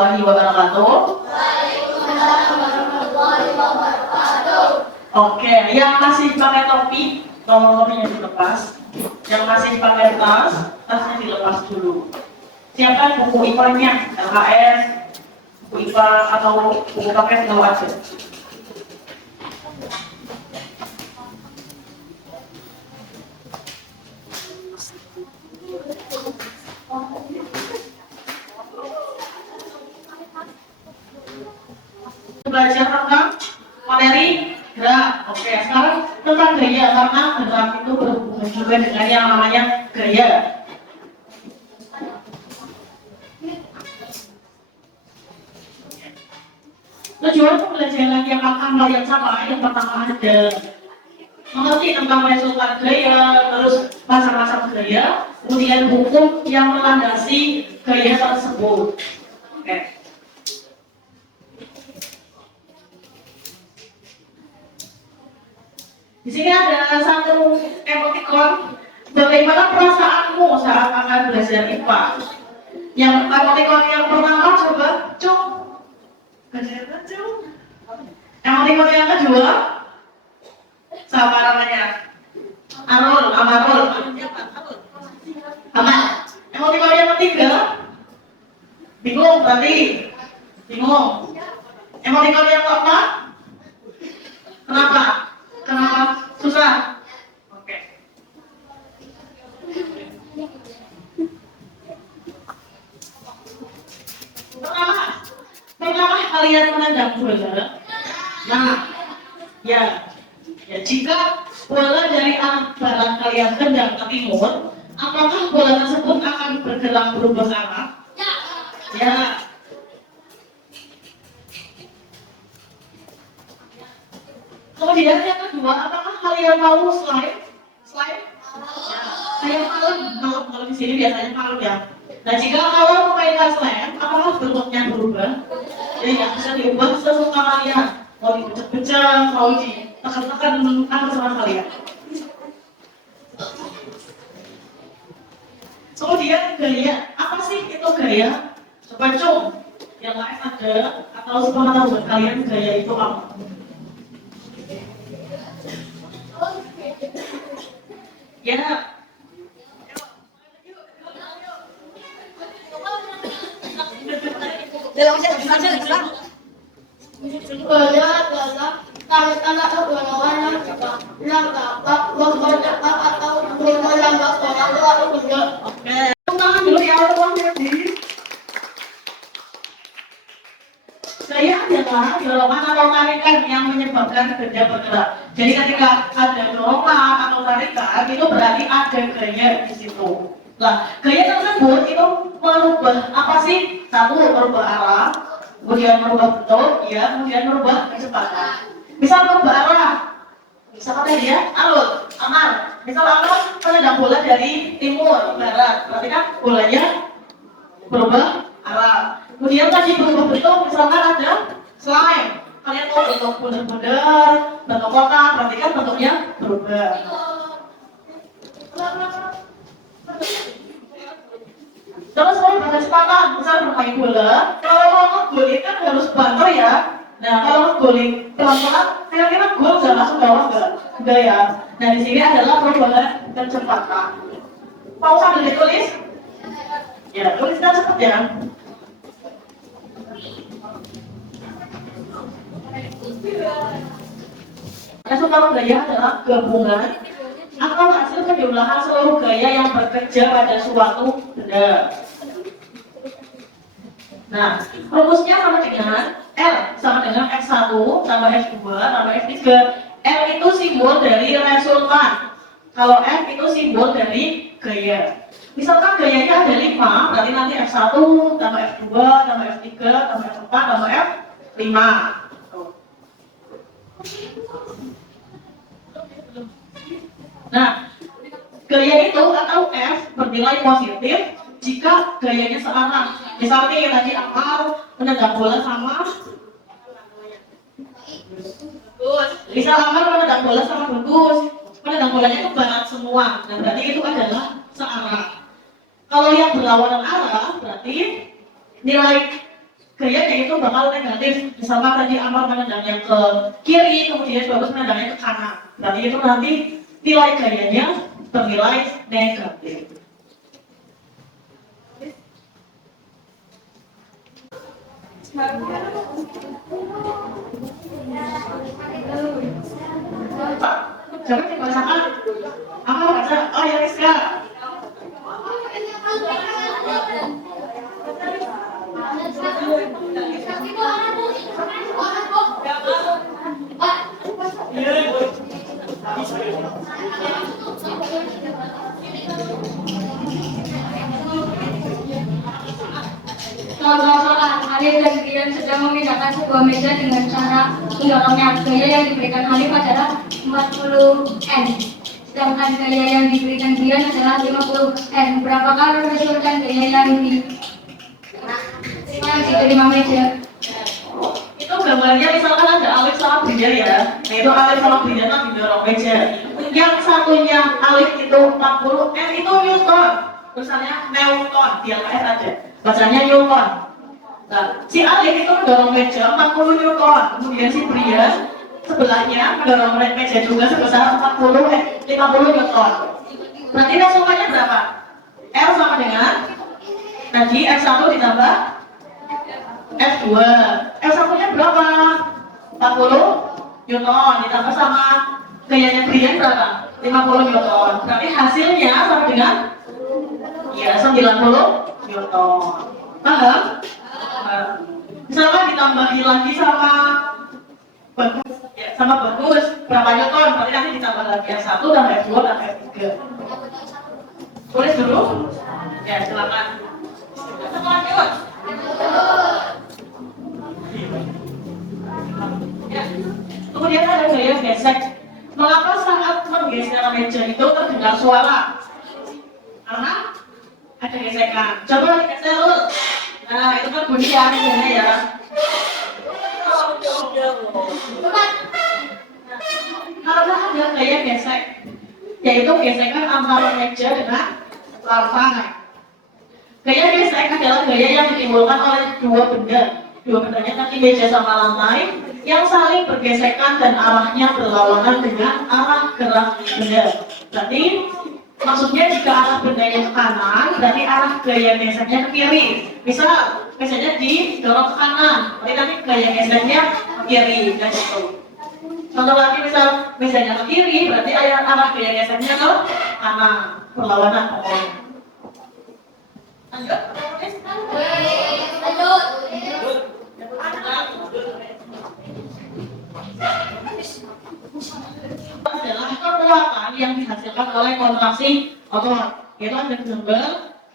warahmatullahi wabarakatuh. Oke, yang masih pakai topi, tolong topinya dilepas. Yang masih pakai tas, tasnya dilepas dulu. Siapkan buku IPA-nya, LKS, buku IPA atau buku paket kalau ada. Belajar tentang materi gerak. Oke, sekarang tentang gaya, karena gerak itu berhubungan juga dengan yang namanya gaya. Tujuan pembelajaran yang akan kalian capai yang pertama ada mengerti tentang resultan gaya, terus macam-macam gaya, kemudian hukum yang melandasi gaya tersebut. Oke. Di sini ada satu emoticon. Bagaimana perasaanmu saat akan belajar IPA? Yang emoticon yang pertama coba cung. Emoticon yang kedua siapa namanya? Arul, Amarul. Aman. Emoticon yang ketiga bingung berarti. Bingung. Emoticon yang keempat kenapa? Kenapa susah? Oke. Pertama kalian menendang bola. Nah, ya jika bola dari arah barat kalian tendang ke timur, apakah bola tersebut akan bergerak berubah arah? Ya. Kemudian yang kedua, apakah kalian mau slide? Slide? Saya malam kalau di sini biasanya malam ya. Nah, jika kalau memainkan slide, apakah bentuknya berubah? Jadi nggak bisa diubah sesuka kalian. Mau dipecah-pecah, mau ditekan-tekan sama kalian. Kemudian gaya, apa sih itu gaya? Coba cung, yang lain ada atau semua tahu buat kalian gaya itu apa? Ya. Gaya adalah tanda-tanda kegunaan yang dapat mempercepat atau melambatkan suatu benda. Oke. Tangan dulu ya orang-orang di. Gaya adalah dorongan atau tarikan yang menyebabkan benda bergerak. Jadi ketika ada dorongan atau tarikan itu berarti ada gaya di situ. Nah, gaya tersebut itu merubah apa sih? Satu, merubah arah, kemudian merubah bentuk, ya, kemudian merubah kecepatan. Misal merubah arah, misalkan dia Arul, Amar. Misal Amar menendang bola dari timur ke barat, berarti kan bolanya berubah arah. Kemudian tadi berubah bentuk, misalkan ada slime. Kalian mau bentuk bundar-bundar, bentuk kotak, berarti kan bentuknya berubah. Terus kalau kecepatan, misal bermain bola, kalau mau ngegolin kan harus banter ya. Nah, kalau ngegolin pelan-pelan, kira-kira gol nggak masuk bawah nggak ya. Nah, di sini adalah perubahan kecepatan. Mau sambil ditulis? Ya, tulisnya cepet ya. Resultan gaya adalah gabungan atau hasil penjumlahan seluruh gaya yang bekerja pada suatu benda. Nah, rumusnya sama dengan L sama dengan X1 tambah X2 tambah X3. L itu simbol dari resultan. Kalau F itu simbol dari gaya. Misalkan gayanya ada 5, berarti nanti F1 tambah F2 tambah F3 tambah F4 tambah F5. Nah, gaya itu atau F bernilai positif jika gayanya searah. Misalnya tadi Amar menendang bola sama Bagus. Misal Amar menendang bola sama Bagus, menendang bolanya ke barat semua. Nah, berarti itu adalah searah. Kalau yang berlawanan arah, berarti nilai gayanya itu bakal negatif. Misalkan tadi Amar menendangnya ke kiri, kemudian Bagus menendangnya ke kanan. Berarti itu nanti nilai gayanya bernilai negatif. Jangan dibacakan. Apa baca? Oh ya Rizka. Contoh-contoh Alif dan Brian sedang memindahkan sebuah meja dengan cara mendorongnya. Gaya yang diberikan Alif adalah 40 N, sedangkan gaya yang diberikan Brian adalah 50 N. Berapakah resultan gaya yang diterima meja? Itu gambarnya misalkan ada Alif sama Brian ya. Nah itu Alif sama Brian kan didorong meja. Yang satunya Alif itu 40 N itu Newton. Tulisannya Newton di LKS ada. Bacanya Newton. Nah, si Alif itu mendorong meja 40 Newton. Kemudian si Brian sebelahnya mendorong meja juga sebesar 50 Newton. Berarti resultannya berapa? L sama dengan tadi F1 ditambah F2. F1 nya berapa? 40 Newton ditambah sama gayanya Brian berapa? 50 Newton. Berarti hasilnya sama dengan ya 90 Newton. Paham? Misalkan ditambahi lagi sama bagus, ya, sama bagus berapa Newton? Berarti nanti ditambah lagi F1 dan F2 dan F3. Tulis dulu. Ya, silakan. Lanjut. Ya. Kemudian ada gaya gesek. Mengapa saat menggeser meja itu terdengar suara? Karena ada gesekan. Coba digeser dulu. Nah, itu kan bunyi ya mejanya ya. Karena ada gaya gesek, yaitu gesekan antara meja dengan lantai. Gaya gesek adalah gaya yang ditimbulkan oleh dua benda. Dua bendanya tadi meja sama lantai yang saling bergesekan dan arahnya berlawanan dengan arah gerak benda. Berarti maksudnya jika arah bendanya ke kanan, berarti arah gaya geseknya ke kiri. Misal mejanya didorong ke kanan, berarti nanti gaya geseknya ke kiri dan itu. Contoh lagi misal mejanya ke kiri, berarti arah gaya geseknya ke kanan, berlawanan pokoknya. Lanjut. Adalah kekuatan yang dihasilkan oleh kontraksi otot. Yaitu ada gambar,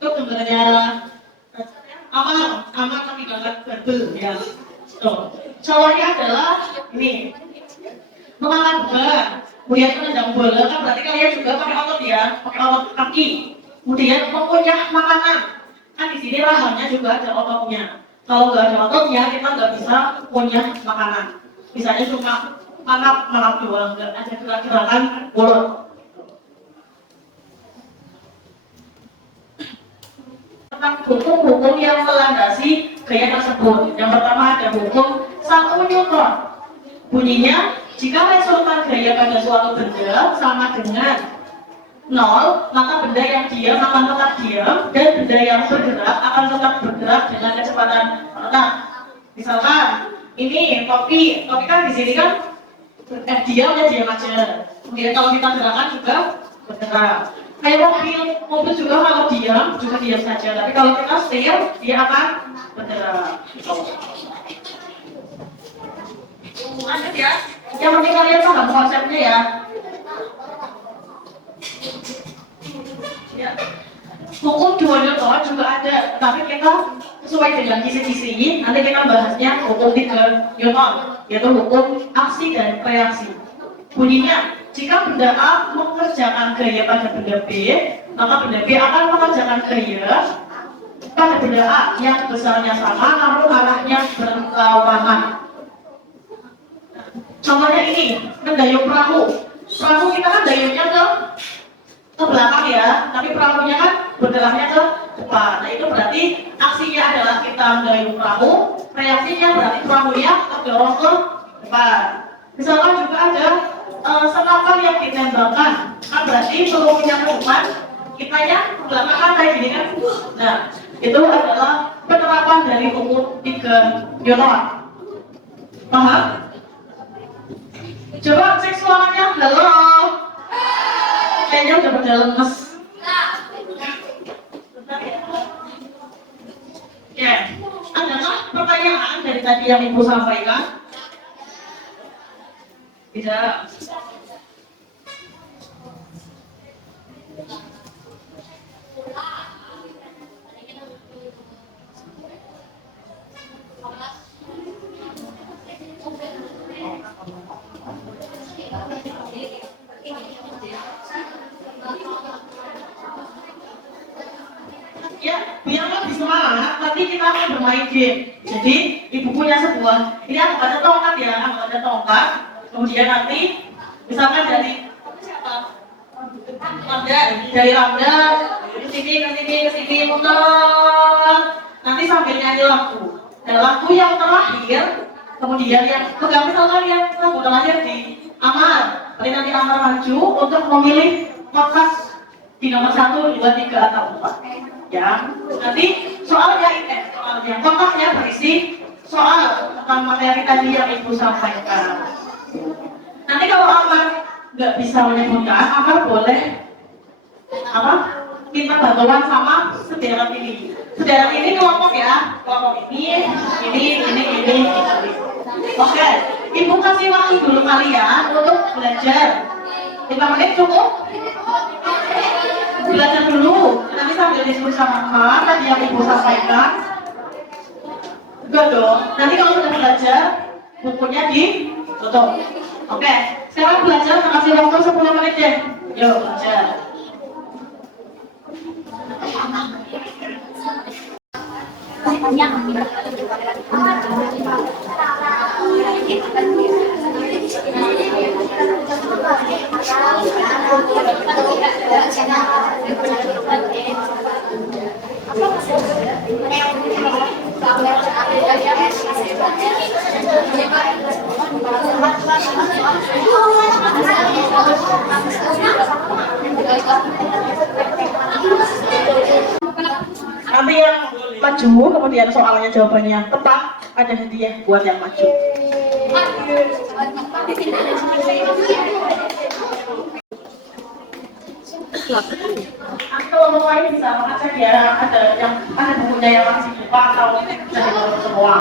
itu gambarnya Amar meninggalkan barbel ya. Tuh. Contohnya adalah ini mengangkat beban, kemudian menendang bola kan berarti kalian juga pakai otot ya, pakai otot kaki. Kemudian mengunyah makanan, kan di sini rahangnya juga ada ototnya. Kalau nggak ada ototnya kita nggak bisa mengunyah makanan. Misalnya cuma mangap doang, nggak ada gerak-gerakan mulut. Tentang hukum-hukum yang melandasi gaya tersebut. Yang pertama ada hukum 1 Newton. Bunyinya, jika resultan gaya pada suatu benda sama dengan 0, maka benda yang diam akan tetap diam dan benda yang bergerak akan tetap bergerak dengan kecepatan rendah. Misalkan ini topi kan di sini kan diam ya diam aja. Kemudian kalau kita gerakan juga bergerak. Kayak mobil juga kalau diam juga diam saja. Tapi kalau kita setir dia akan bergerak. Lanjut ya. Yang penting kalian paham konsepnya ya. Ya. Hukum 2 Newton juga ada, tapi kita sesuai dengan kisi-kisi. Nanti kita bahasnya hukum 3 Newton, yaitu hukum aksi dan reaksi. Bunyinya, jika benda A mengerjakan gaya pada benda B, maka benda B akan mengerjakan gaya pada benda A yang besarnya sama, namun arahnya berlawanan. Contohnya ini, mendayung perahu. Perahu kita kan dayungnya ke ke belakang ya, tapi perahunya kan bergeraknya ke depan. Nah itu berarti aksinya adalah kita mendayung perahu, reaksinya berarti perahunya terdorong ke depan. Misalkan juga ada senapan yang ditembakkan, kan berarti pelurunya ke depan, kitanya ke belakang kan kayak gini kan. Nah itu adalah penerapan dari umur 3 Newton. Paham? Coba cek suaranya. Halo. Kayaknya udah pada lemes. Ya, adakah pertanyaan dari tadi yang Ibu sampaikan? Tidak. Ya, biar lebih semangat, nanti kita akan bermain game. Jadi, ibu punya sebuah, ini aku ada tongkat ya, aku ada tongkat. Kemudian nanti, misalkan dari siapa? Dari Ramda, ke sini, muter. Nanti sambil nyanyi lagu. Dan lagu yang terakhir, kemudian yang pegang misalkan yang lagu terakhir di Amar. Nanti Amar maju untuk memilih podcast di nomor 1, 2, 3 atau 4. Ya, nanti soalnya kotaknya berisi soal tentang materi tadi yang Ibu sampaikan. Nanti kalau Amar nggak bisa menyebutkan, Amar boleh minta bantuan sama sederet ini. Sederet ini kelompok ya, kelompok ini. Oke, Ibu kasih waktu dulu kalian untuk belajar. 5 menit cukup? Belajar dulu, nanti sambil diskusi sama Kak, tadi yang Ibu sampaikan. Enggak dong, nanti kalau sudah belajar, bukunya ditutup. Oke, sekarang belajar, kasih waktu 10 menit deh. Yuk, belajar. Nanti yang maju, kemudian soalnya jawabannya tepat, ada hadiah buat yang maju. Kalau mau main bisa mengecek ya, ada bukunya yang masih lupa atau bisa dibawa semua.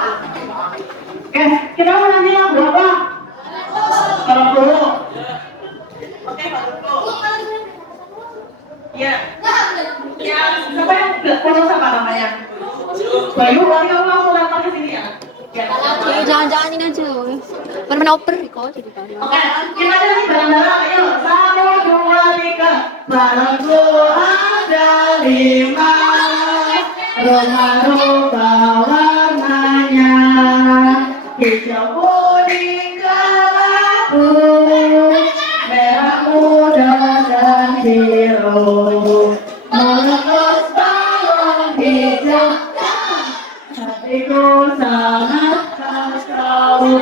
Oke, kita mau nanti lagu apa? Kalau dulu. Oke, kalau dulu. Ya. Ya, siapa yang foto sama namanya? Bayu, nanti kamu langsung lempar ke sini ya. Jangan-jangan ini aja. Mana oper kok jadi kan. Oke, kita nyanyi bareng-bareng. Ayo, 1, 2, 3. Barangku ada 5. Rumah-rumah warnanya hijau, kuning, kelabu, merah muda dan biru. Menembus balon hijau, hatiku sangat kau.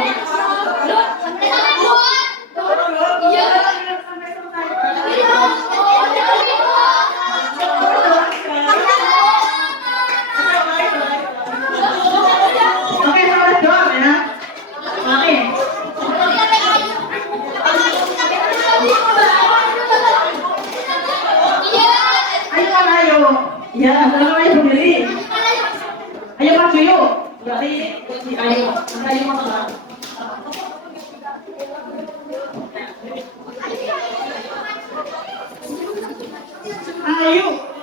Oke, selamat doang ya. Mari. Ayo kan, ayo. Ya, ayo berdiri. Ayo maju yuk. Berarti ayo. Ayo masuk.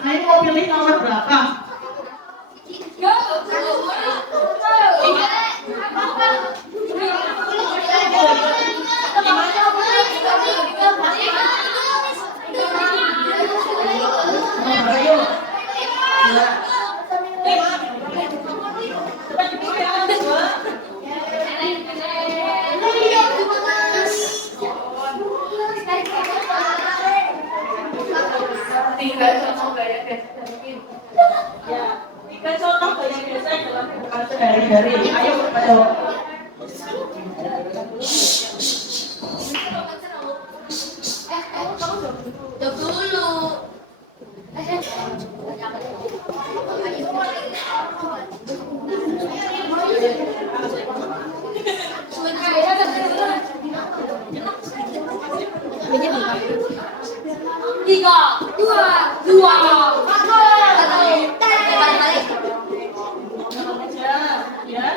Ayo mau pilih nomor berapa? Ayo. Tiga contoh gaya gesek. Ya, 3 contoh gaya gesek dalam kehidupan sehari-hari. Ayo kita jawab. Jawab dulu. Tiga, dua, satu. Balik. Ya.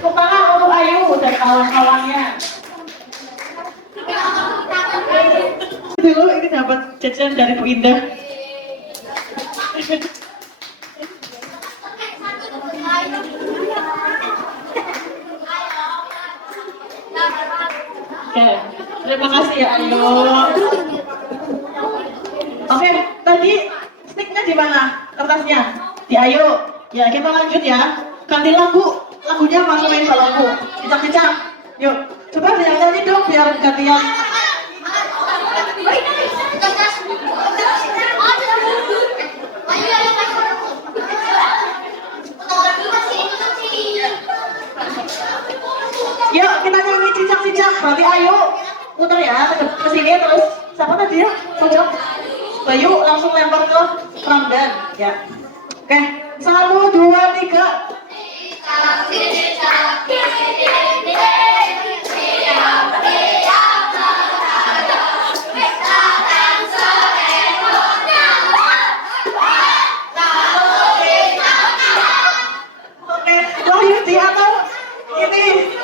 Tepuk tangan untuk Ayu dan kawan-kawannya. Dulu ini dapat jajan dari Bu Indah. Oke, terima kasih ya Ayu. Oke, tadi sticknya di mana? Kertasnya? Di Ayu. Ya, kita lanjut ya. Ganti lagu. Lagunya masuk main balonku. Cicak-cicak. Yuk, coba yang nyanyi dong biar gantian. Yuk, kita nyanyi cicak-cicak. Berarti Ayu putar ya ke sini terus. Siapa tadi ya? Pojok. Bayu langsung lempar ke Ramdan. Ya. Oke, 1, 2, 3. Oke, Wahyudi atau ini?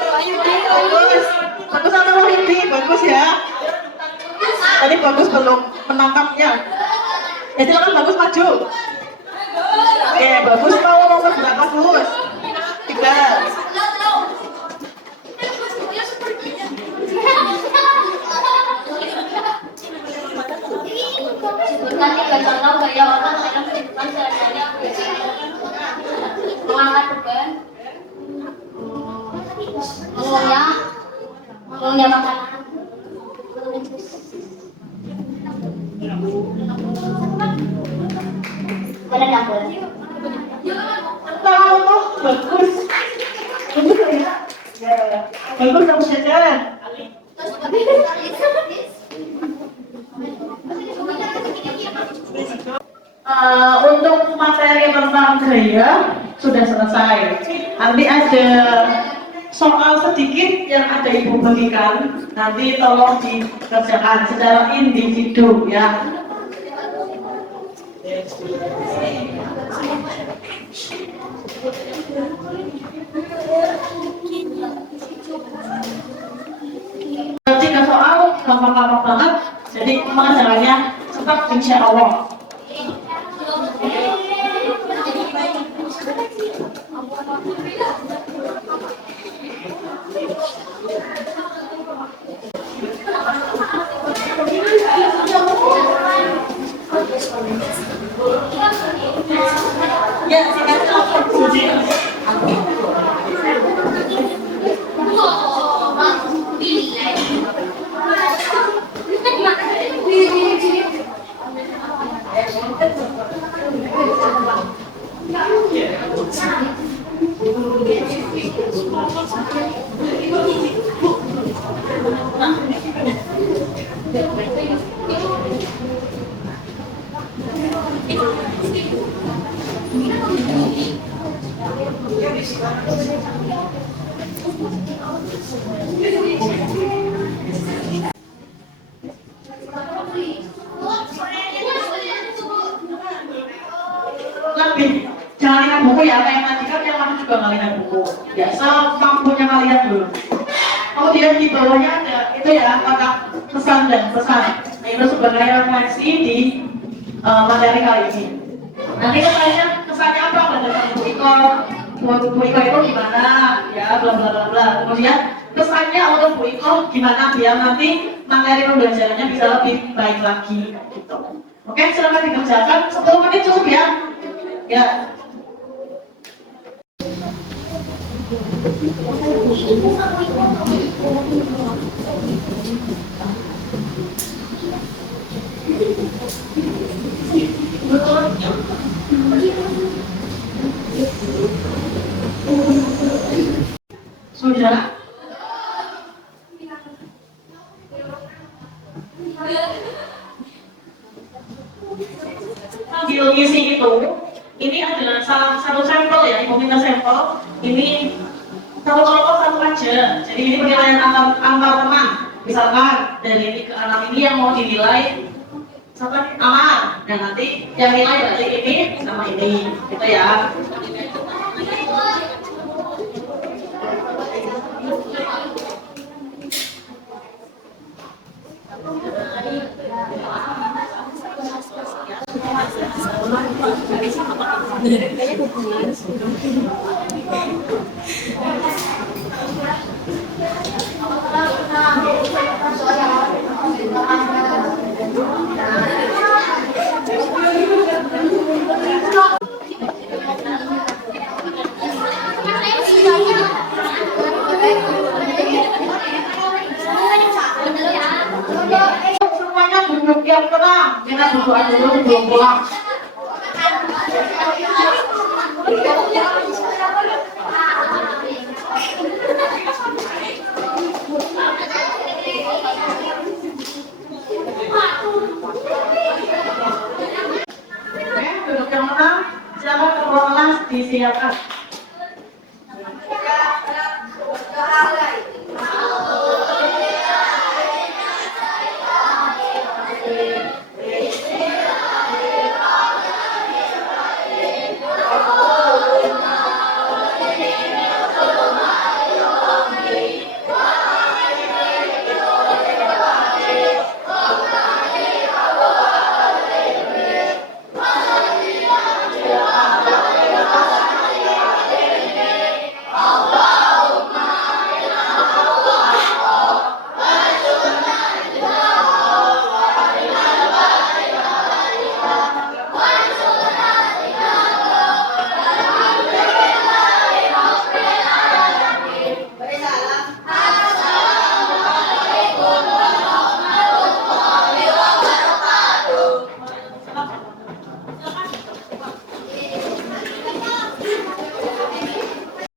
Bagus. Bagus atau Wahyudi? Bagus ya. Tadi bagus belum menangkapnya. Ya silakan bagus maju. Oke, bagus mau nomor berapa Gus? 3. Sebutkan 3 contoh gaya orang dalam kehidupan sehari-hari. Mengangkat beban, mengunyah makanan, menendang Tahu, bagus. Bagus ya. Ya. Bagus kamu jajan. Untuk materi tentang gaya sudah selesai. Nanti ada soal sedikit yang ada Ibu bagikan. Nanti tolong dikerjakan secara individu ya. Tiga soal gampang-gampang banget. Jadi pengajarannya cepat insya Allah. Lebih jangan lihat buku ya, kayak majikan yang mana juga nggak lihat buku ya, semampunya kalian dulu. Kemudian di bawahnya ada itu ya, kotak pesan dan pesan. Nah, itu sebagai referensi di materi kali ini. Nanti kesannya apa berdasarkan Bu Iko, Bu Iko itu gimana ya, bla bla bla bla. Kemudian kesannya untuk Bu Iko gimana biar nanti materi pembelajarannya bisa lebih baik lagi gitu. Oke, silakan dikerjakan 10 menit cukup ya. Ya. Sudah. Sambil ngisi itu, ini adalah salah satu sampel ya, ibu minta sampel. Ini satu kelompok satu aja. Jadi ini penilaian antar teman. Misalkan dari ini ke anak ini yang mau dinilai siapa? Aman. Dan nanti yang nilai dari ini sama ini, gitu ya. Semuanya duduk yang tenang, kita duduk dulu sebelum pulang. Oke, duduk yang tenang, silakan ke ruang kelas disiapkan.